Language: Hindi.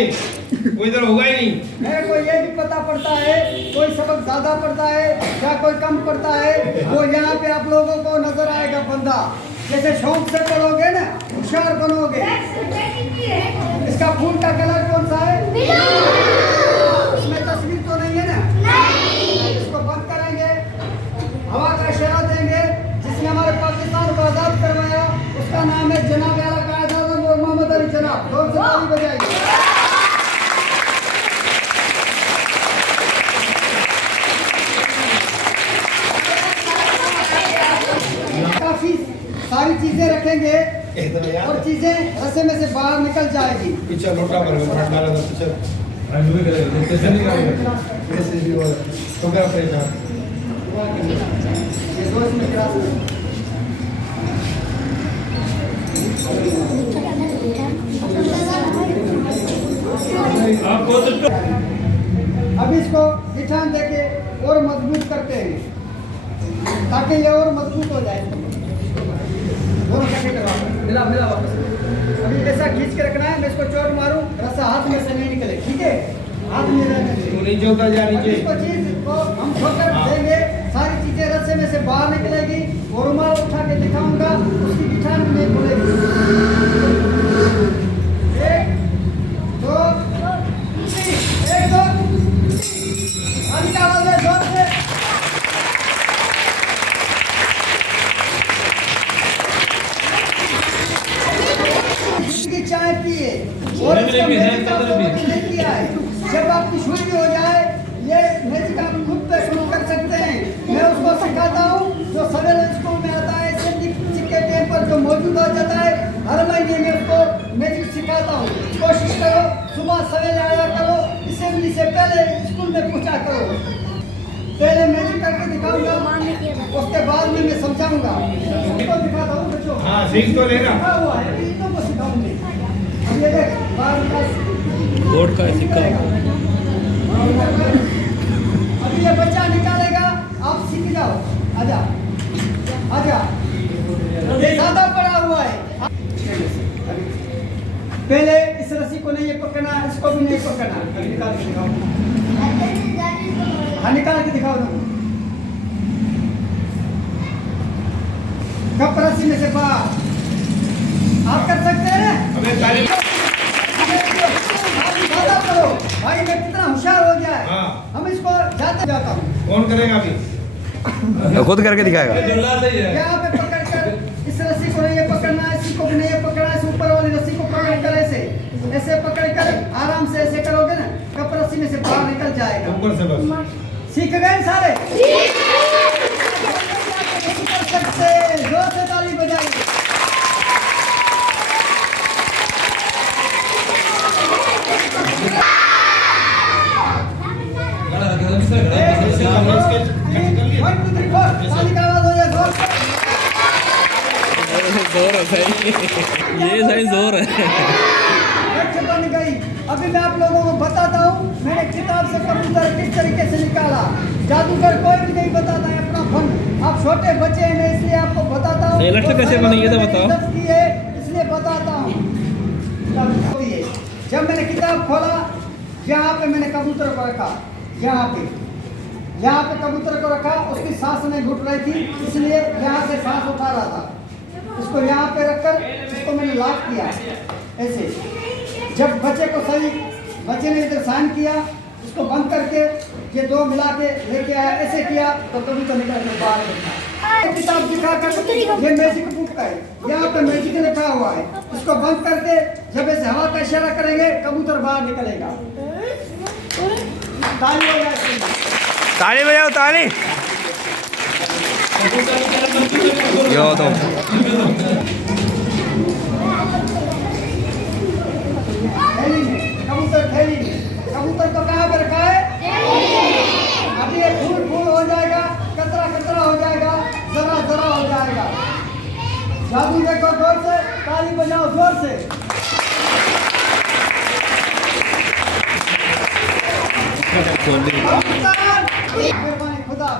वो इधर होगा ही नहीं। मेरे को ये भी पता पड़ता है कोई सबक ज्यादा पढ़ता है या कोई कम पढ़ता है, वो यहाँ पे आप लोगों को नजर आएगा बंदा। जैसे शौक से पढ़ोगे ना होशियार बनोगे। इसका फूल का कलर कौन सा है? इसमें तस्वीर तो नहीं है ना? इसको बंद करेंगे, हवा का इशारा देंगे। जिसने हमारे पाकिस्तान को आजाद करवाया उसका नाम है जनाब आला कायद-ए-आज़म मोहम्मद अली जनाब। जोर से ताली बजाइए। काफी सारी चीजें रखेंगे और चीजें रस्से में से बाहर निकल जाएगी। पीछे लोटा पर बैठ डाला था पीछे कैसे नहीं करेगा कैसे भी वो तो क्या करेगा ये दोस्त में क्रॉस अब इसको बिठान देके और मजबूत करते हैं ताकि ये और मजबूत हो जाए। दोनों सेकंड मिला मिला वापस। अभी ऐसा खींच के रखना है, मैं इसको चोट मारूं रस्सा हाथ में से नहीं निकले, ठीक है? हाथ में रहने दे। तू नहीं जोता जा नीचे। इसको चीज को हम ठोकर देंगे, सारी चीजें रस्से में से बाहर निकलेगी और रुमाल उठा के दिखाऊंगा, उसकी बिठान नहीं खुलेगी। 1 2 3 1 2 अभी का आवाज है जोर से। चाय पिए और इसका मैजिक आप लोगों ने नहीं किया है। जब आपकी छुट्टी हो जाए ये मैजिक आप खुद पे शुरू कर सकते हैं। मैं उसको सिखाता हूँ जो सवेरे स्कूल में आता है, सिक्के टेम पर जो मौजूद हो जाता है, हर महीने में उसको मैजिक सिखाता हूँ। कोशिश करो सुबह सवेरे आया करो, असेंबली से पहले स्कूल में पूछा करो। पहले मैजिक करके दिखाऊंगा, उसके बाद में मैं समझाऊंगा। उसको दिखाता हूँ बच्चों। हाँ सीख तो लेना। लिखा हुआ है, इनको को सिखाऊंगी। ये देख बोर्ड का सिक्का। अभी ये बच्चा निकालेगा, आप सीख जाओ। आजा आजा, ये ज्यादा पड़ा हुआ है। पहले इस रस्सी को नहीं पकड़ना, इसको भी नहीं पकड़ना। निकाल के दिखाओ। हाँ निकाल के दिखाओ। कब रस्सी में से बाहर आप कर सकते हैं? हमें तारीफ भाई मैं कितना होशियार हो जाए। हाँ। हम इसको जाता हूँ। कौन करेगा अभी? खुद करके दिखाएगा। यहाँ पे पकड़ कर इस रस्सी को नहीं पकड़ना, इसी को भी नहीं पकड़ना, इस ऊपर वाली रस्सी को पकड़ कर ऐसे ऐसे पकड़ कर आराम से ऐसे करोगे ना, कप रस्सी में से बाहर निकल जाएगा। ऊपर से बस सीख गए सारे? कर सकते, जोर से ताली बजाइए। जोर है सही, ये सही जोर है। बन गई। अभी मैं आप लोगों को बताता हूँ मैंने किताब से कबूतर किस तरीके से निकाला। जादूगर कोई भी नहीं बताता है अपना फन। आप छोटे बच्चे हैं, मैं इसलिए आपको बताता हूँ। कैसे बनी ये तो बताओ। इसलिए बताता हूँ। जब मैंने किताब खोला, यहाँ पे मैंने कबूतर को रखा, यहाँ पे कबूतर को रखा, उसकी सांस नहीं घुट रही थी, इसलिए यहाँ से सांस उठा रहा था। इसको यहाँ पे रखकर इसको मैंने लॉक किया ऐसे। जब बच्चे ने इधर साइन किया, इसको बंद करके ये दो मिला के लेके आया, ऐसे किया तो कबूतर निकल के बाहर बैठा। किताब दिखाकर ये मैजिक बुक का है, यहाँ पे मैजिक लिखा हुआ है। इसको बंद करके जब ऐसे हवा का इशारा करेंगे कबूतर बाहर निकलेगा। ताली हो जाए, ताली बजाओ ताली। यो तो कबूतर तो कहाँ पे रखा है? अभी ये फूल हो जाएगा, कतरा हो जाएगा, जरा हो जाएगा। जादू देखो, जोर से ताली बजाओ, जोर से। खुदा